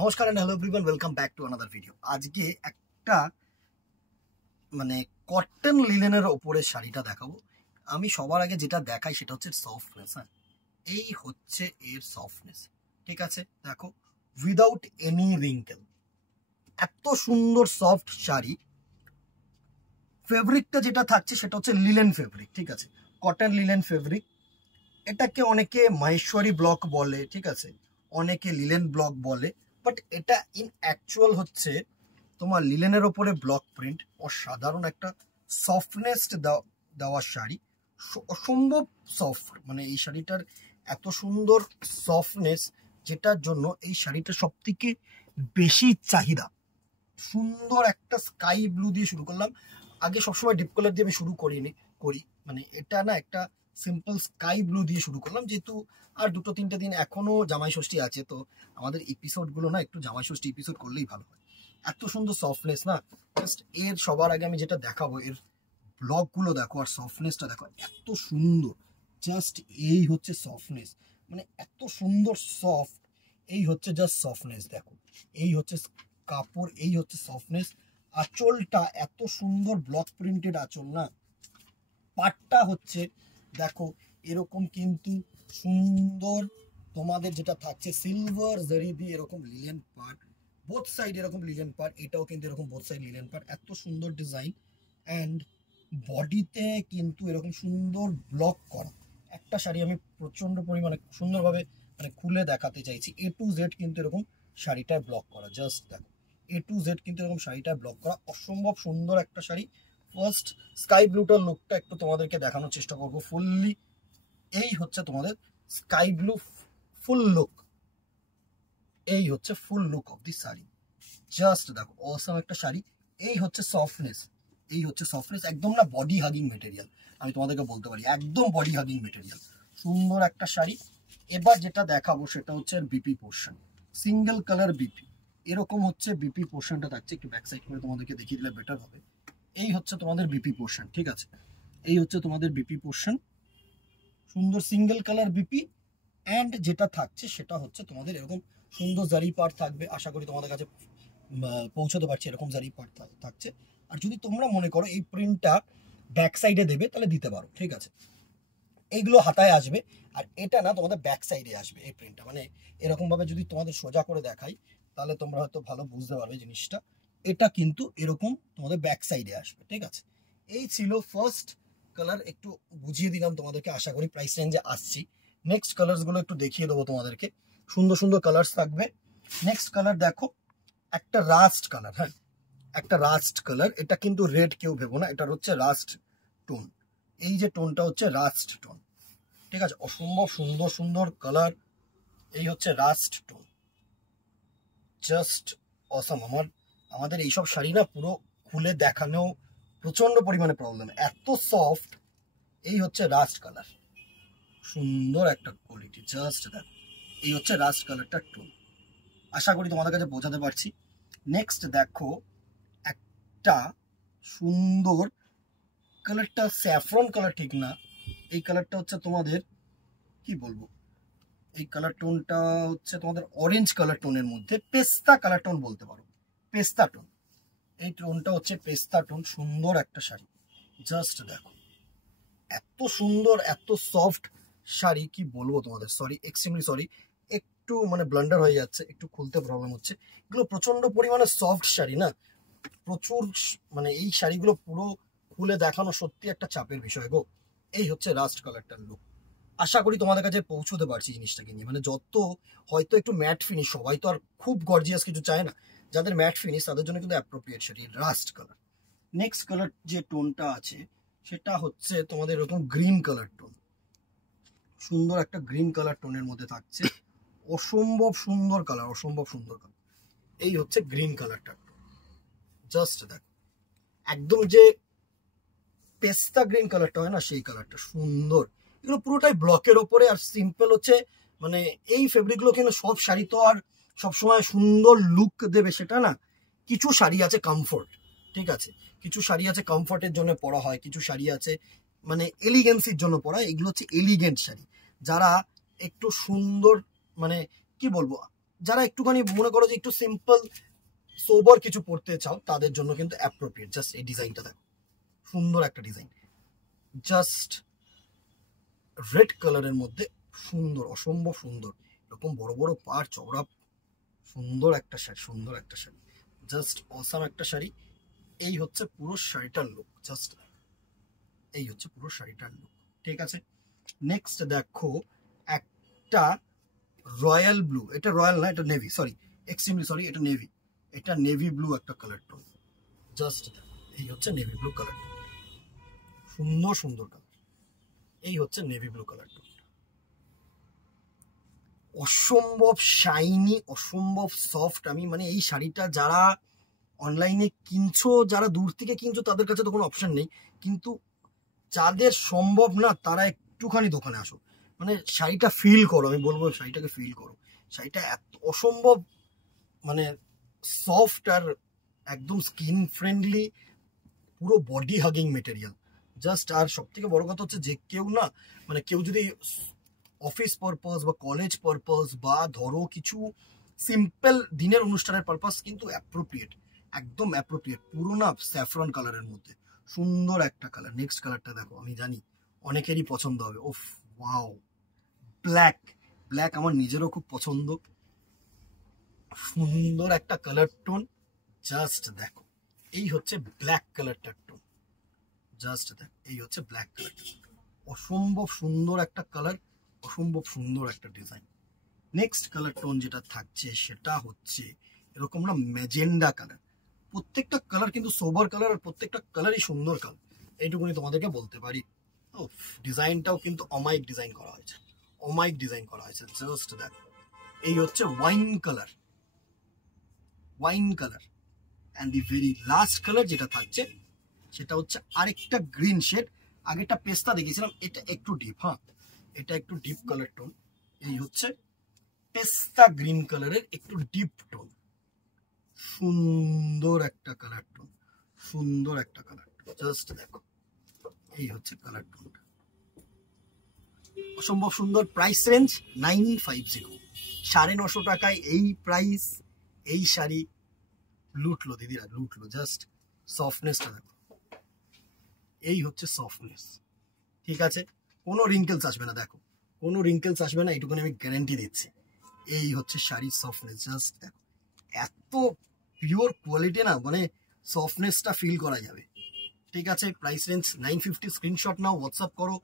নমস্কার and hello everyone, welcome back to another video. আজকে একটা কটন লিনেনের ওপরে শাড়িটা দেখাবো। আমি সবার আগে যেটা দেখাই সেটা হচ্ছে সফটনেস। হ্যাঁ, এই হচ্ছে এর সফটনেস। ঠিক আছে, দেখো, উইদাউট এনি রিঙ্কেল, এত সুন্দর সফট শাড়ি। ফেব্রিকটা যেটা থাকছে সেটা হচ্ছে লিলেন ফেব্রিক। ঠিক আছে, কটন লিলেন ফেব্রিক। এটাকে অনেকে মাহেশ্বরী ব্লক বলে, ঠিক আছে, অনেকে লিলেন ব্লক বলে, বাট এটা ইন অ্যাকচুয়াল হচ্ছে তোমার লিলেনের ওপরে ব্লক প্রিন্ট। অসাধারণ একটা সফটনেস দেওয়া শাড়ি, অসম্ভব সফট। মানে এই শাড়িটার এত সুন্দর সফটনেস, যেটার জন্য এই শাড়িটা সব থেকে বেশি চাহিদা। সুন্দর একটা স্কাই ব্লু দিয়ে শুরু করলাম। আগে সবসময় ডিপ কালার দিয়ে আমি শুরু করি, মানে এটা না, একটা সিম্পল স্কাই ব্লু দিয়ে শুরু করলাম, যেহেতু আর দুটো তিনটে দিন এখনো জামাই ষষ্ঠী আছে, তো আমাদের এপিসোডগুলো না একটু জামাই ষষ্ঠী এপিসোড করলেই ভালো হয়। এত সুন্দর সফটনেস না, জাস্ট এর সবার আগে আমি যেটা দেখাবো, এর ব্লকগুলো দেখো আর সফটনেসটা দেখো, এত সুন্দর। জাস্ট এই হচ্ছে সফটনেস, মানে এত সুন্দর সফট। এই হচ্ছে জাস্ট সফটনেস, দেখো, এই হচ্ছে কাপড়, এই হচ্ছে সফটনেস। আঁচলটা এত সুন্দর ব্লক প্রিন্টেড আঁচল না। পাটটা হচ্ছে দেখো এরকম কিন্তু সুন্দর, তোমাদের যেটা থাকছে সিলভার জারি দিয়ে এরকম লিলেন পাট, বোথ সাইড এরকম লিলেন পাট, এটাও কিন্তু এরকম বোথ সাইড লিলেন পাট। এত সুন্দর ডিজাইন, অ্যান্ড বডিতে কিন্তু এরকম সুন্দর ব্লক করা একটা শাড়ি। আমি প্রচন্ড পরিমাণে সুন্দরভাবে খুলে দেখাতে চাইছি। এ টু জেড কিন্তু এরকম শাড়িটায় ব্লক করা। জাস্ট দেখো, এ টু জেড কিন্তু এরকম শাড়িটায় ব্লক করা, অসম্ভব সুন্দর একটা শাড়ি। ফার্স্ট স্কাই ব্লুটার লুকটা একটু তোমাদেরকে দেখানোর চেষ্টা করবো ফুললি। এই হচ্ছে তোমাদের স্কাই ব্লু ফুল লুক, এই হচ্ছে ফুল look of the sari. Just দেখো, অসাম একটা শাড়ি। এই হচ্ছে সফটনেস, এই হচ্ছে সফটনেস, একদম না বডি হাগিং মেটেরিয়াল। আমি তোমাদেরকে বলতে পারি একদম বডি হাগিং মেটেরিয়াল, সুন্দর একটা শাড়ি। এবার যেটা দেখাবো সেটা হচ্ছে BP portion, single colour BP. এরকম হচ্ছে বিপি পোর্শনটা থাকছে। একটু ব্যাক সাইড করে তোমাদেরকে দেখিয়ে দিলে বেটার হবে। এই হচ্ছে তোমাদের বিপি পোর্শন, ঠিক আছে, এই হচ্ছে তোমাদের বিপি পোর্শন, সুন্দর সিঙ্গেল কালার বিপি। অ্যান্ড যেটা থাকছে সেটা হচ্ছে তোমাদের এরকম সুন্দর জারি পার্ট থাকবে। আশা করি তোমাদের কাছে পৌঁছতে পারছি, এরকম জারি পার্ট থাকছে। আর যদি তোমরা মনে করো এই প্রিন্টটা ব্যাক সাইডে দেবে তাহলে দিতে পারো, ঠিক আছে। এইগুলো হাতায় আসবে, আর এটা না তোমাদের ব্যাক সাইডে আসবে এই প্রিন্টটা। মানে এরকম ভাবে যদি তোমাদের সোজা করে দেখাই তাহলে তোমরা হয়তো ভালো বুঝতে পারবে জিনিসটা। এটা কিন্তু এরকম তোমাদের ব্যাক সাইডে আসবে, ঠিক আছে। এই ছিল ফার্স্ট কালার, একটু বুঝিয়ে দিলাম তোমাদেরকে, আশা করি প্রাইস রেঞ্জে আসছি। নেক্সট কালার্স গুলো একটু দেখিয়ে দেবো তোমাদেরকে, সুন্দর সুন্দর কালার্স থাকবে। নেক্সট কালার দেখো, একটা রাস্ট কালার। হ্যাঁ, একটা রাস্ট কালার, এটা কিন্তু রেড কেউ ভেবো না, এটা হচ্ছে রাস্ট টোন। এই যে টোনটা হচ্ছে রাস্ট টোন, ঠিক আছে, অসম্ভব সুন্দর সুন্দর কালার। এই হচ্ছে রাস্ট টোন, জাস্ট অসাম। আমাদের এইসব শাড়ি না পুরো খুলে দেখানো প্রচন্ড পরিমাণে প্রবলেম, এত সফট। এই হচ্ছে রাস্ট কালার, সুন্দর একটা কোয়ালিটি। জাস্ট দেখো, এই হচ্ছে রাস্ট কালারটা টোন। আশা করি তোমাদের কাছে বোঝাতে পারছি। নেক্সট দেখো, একটা সুন্দর কালারটা, স্যাফরন কালার ঠিক না, এই কালারটা হচ্ছে তোমাদের কি বলবো, এই কালার টোনটা হচ্ছে তোমাদের অরেঞ্জ কালার টোনের মধ্যে, পেস্তা কালার টোন বলতে পারো, পেস্তা টোন। এই টোনটা হচ্ছে পেস্তা টোন, সুন্দর একটা শাড়ি। জাস্ট দেখো, এত সুন্দর এত সফট শাড়ি, কি বলবো তোমাদের, সরি, এক্সট্রিমলি সরি, একটু ব্লান্ডার হয়ে যাচ্ছে, একটু খুলতে প্রবলেম হচ্ছে। এগুলো প্রচন্ড পরিমাণে সফট শাড়ি না, প্রচুর। এই শাড়িগুলো পুরো খুলে দেখানো সত্যি একটা চাপের বিষয় গো। এই হচ্ছে রাস্ট কালারটার লুক। আশা করি তোমাদের কাছে পৌঁছতে পারছি জিনিসটাকে নিয়ে। যত হয়তো একটু ম্যাট ফিনিশ, সবাই তো আর খুব গর্জিয়াস কিছু চায় না, যাদের ম্যাট ফিনিশ তাদের জন্য কিন্তু appropriate sari rushed colour. Next colour যে টোনটা আছে সেটা হচ্ছে তোমাদের এরকম গ্রিন কালার টোন, সুন্দর একটা গ্রিন কালার টোনের মধ্যে থাকছে, অসম্ভব সুন্দর কালার, অসম্ভব সুন্দর কালার। এই হচ্ছে গ্রিন কালারটা, জাস্ট দেখো, একদম যে পেস্তা গ্রিন কালারটা হয় না, সেই কালারটা সুন্দর। এগুলো পুরোটাই ব্লকের ওপরে, আর সিম্পল হচ্ছে এই ফেব্রিকগুলো কিন্তু সব শাড়ি তো আর সবসময় সুন্দর লুক দেবে সেটা না। কিছু শাড়ি আছে কমফোর্ট, ঠিক আছে, কিছু শাড়ি আছে কমফোর্টের জন্য পরা হয়, কিছু শাড়ি আছে এলিগেন্সির জন্য পরা হয়। এগুলো হচ্ছে এলিগেন্ট শাড়ি, যারা একটু সুন্দর, কি বলবো, যারা একটুখানি মনে করো যে একটু সিম্পল সোবার কিছু পড়তে চাও তাদের জন্য কিন্তু অ্যাপ্রোপ্রিয়েট। জাস্ট এই ডিজাইনটা দেখো, সুন্দর একটা ডিজাইন, জাস্ট রেড কালারের মধ্যে সুন্দর, অসম্ভব সুন্দর, এরকম বড় বড় পার, চওড়া, সুন্দর একটা শাড়ি, সুন্দর একটা শাড়ি, জাস্ট অসাম একটা শাড়ি। এই হচ্ছে পুরো শাড়িটার লুক, জাস্ট এই হচ্ছে পুরো শাড়িটার লুক। ঠিক আছে, নেক্সট দেখো একটা রয়্যাল ব্লু, এটা রয়্যাল না, এটা নেভি, সরি এক্সট্রিমলি সরি, এটা নেভি, এটা নেভি ব্লু একটা কালার টোন। জাস্ট এই হচ্ছে নেভি ব্লু কালার, সুন্দর সুন্দর কালার। এই হচ্ছে নেভি ব্লু কালার টোন, অসম্ভব শাইনি, অসম্ভব সফট। আমি মানে এই শাড়িটা যারা অনলাইনে কিনছো, যারা দূর থেকে কিনছো তাদের কাছে তো কোনো অপশন নেই, কিন্তু যাদের সম্ভব না তারা একটুখানি দোকানে আসো, মানে শাড়িটা ফিল করো। আমি বলবো শাড়িটাকে ফিল করো, শাড়িটা এত অসম্ভব মানে সফট আর একদম স্কিন ফ্রেন্ডলি, পুরো বডি হাগিং মেটেরিয়াল জাস্ট। আর সব থেকে বড় কথা হচ্ছে যে কেউ না, মানে কেউ যদি অফিস পারপাস বা কলেজ পারপাস বা ধরো কিছু সিম্পল দিনের অনুষ্ঠানের পারপাস, কিন্তু অ্যাপ্রোপ্রিয়েট, একদম অ্যাপ্রোপ্রিয়েট। পুরো না স্যাফরন কালারের মধ্যে সুন্দর একটা কালার। নেক্সট কালারটা দেখো, আমি জানি অনেকেরই পছন্দ হবে। ওফ ওয়াও, ব্ল্যাক, ব্ল্যাক আমার নিজেরও খুব পছন্দ, সুন্দর একটা কালার টোন। জাস্ট দেখো, এই হচ্ছে ব্ল্যাক কালারটার টোন, জাস্ট দেখো এই হচ্ছে ব্ল্যাক কালারটা, অসম্ভব সুন্দর একটা কালার, অসম্ভব সুন্দর একটা ডিজাইন। নেক্সট কালার টোন যেটা থাকছে সেটা হচ্ছে এরকম না ম্যাজেন্ডা কালার। প্রত্যেকটা কালার কিন্তু সোবার কালার, আর প্রত্যেকটা কালারই সুন্দর কালার, এইটুকুনি তোমাদেরকে বলতে পারি। ও ডিজাইনটাও কিন্তু অমাইক ডিজাইন করা হয়েছে, অমাইক ডিজাইন করা হয়েছে। জাস্ট দেখো, এই হচ্ছে wine colour, wine colour. And the very last colour যেটা থাকছে সেটা হচ্ছে আরেকটা গ্রিন শেড। আগেরটা পেস্তা দেখিয়েছিলাম, এটা একটু ডিপ, হ্যাঁ এটা একটু ডিপ কালার টোন। এই হচ্ছে পেস্তা গ্রিন কালারের একটু ডিপ টোন, সুন্দর একটা কালার টোন, সুন্দর একটা কালার টোন। জাস্ট দেখো, এই হচ্ছে কালার টোনটা, অসম্ভব সুন্দর। প্রাইস রেঞ্জ 950, 950 টাকায় এই প্রাইস, এই শাড়ি লুটলো দিদিরা, লুটলো। জাস্ট সফটনেসটা দেখো, এই হচ্ছে সফটনেস। ঠিক আছে, কোনো রিঙ্কেলস আসবে না, দেখো কোনো রিঙ্কেলস আসবে না, এইটুকুনি আমি গ্যারান্টি দিচ্ছি। এই হচ্ছে শাড়ির সফটনেস, জাস্ট দেখো এত পিওর কোয়ালিটি না, মানে সফটনেসটা ফিল করা যাবে। ঠিক আছে, প্রাইস রেঞ্জ 950, স্ক্রিনশট নাও, হোয়াটসঅ্যাপ করো।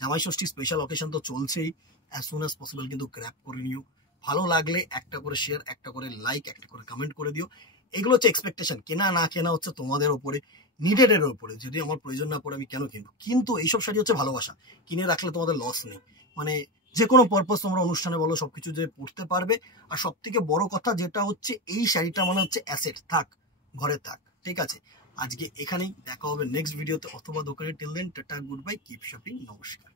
জামাই ষষ্ঠী স্পেশাল অকেশন তো চলছেই, অ্যাজ সুন অ্যাজ পসিবল কিন্তু গ্র্যাব করে নিও। ভালো লাগলে একটা করে শেয়ার, একটা করে লাইক, একটা করে কমেন্ট করে দিও। এগুলো হচ্ছে এক্সপেকটেশন, কেনা না কেনা হচ্ছে তোমাদের ওপরে, নিডেডের ওপরে। যদি আমার প্রয়োজন না পড়ে আমি কেন কিনবো, কিন্তু এইসব শাড়ি হচ্ছে ভালোবাসা, কিনে রাখলে তোমাদের লস নেই। মানে যে কোনো পারপাস তোমরা অনুষ্ঠানে বলো সবকিছু যে পড়তে পারবে। আর সব থেকে বড় কথা যেটা হচ্ছে, এই শাড়িটা মানে হচ্ছে অ্যাসেট, থাক ঘরে থাক। ঠিক আছে, আজকে এখানেই, দেখা হবে নেক্সট ভিডিওতে অথবা দোকানে। Till then tata, good bye, keep shopping, নমস্কার।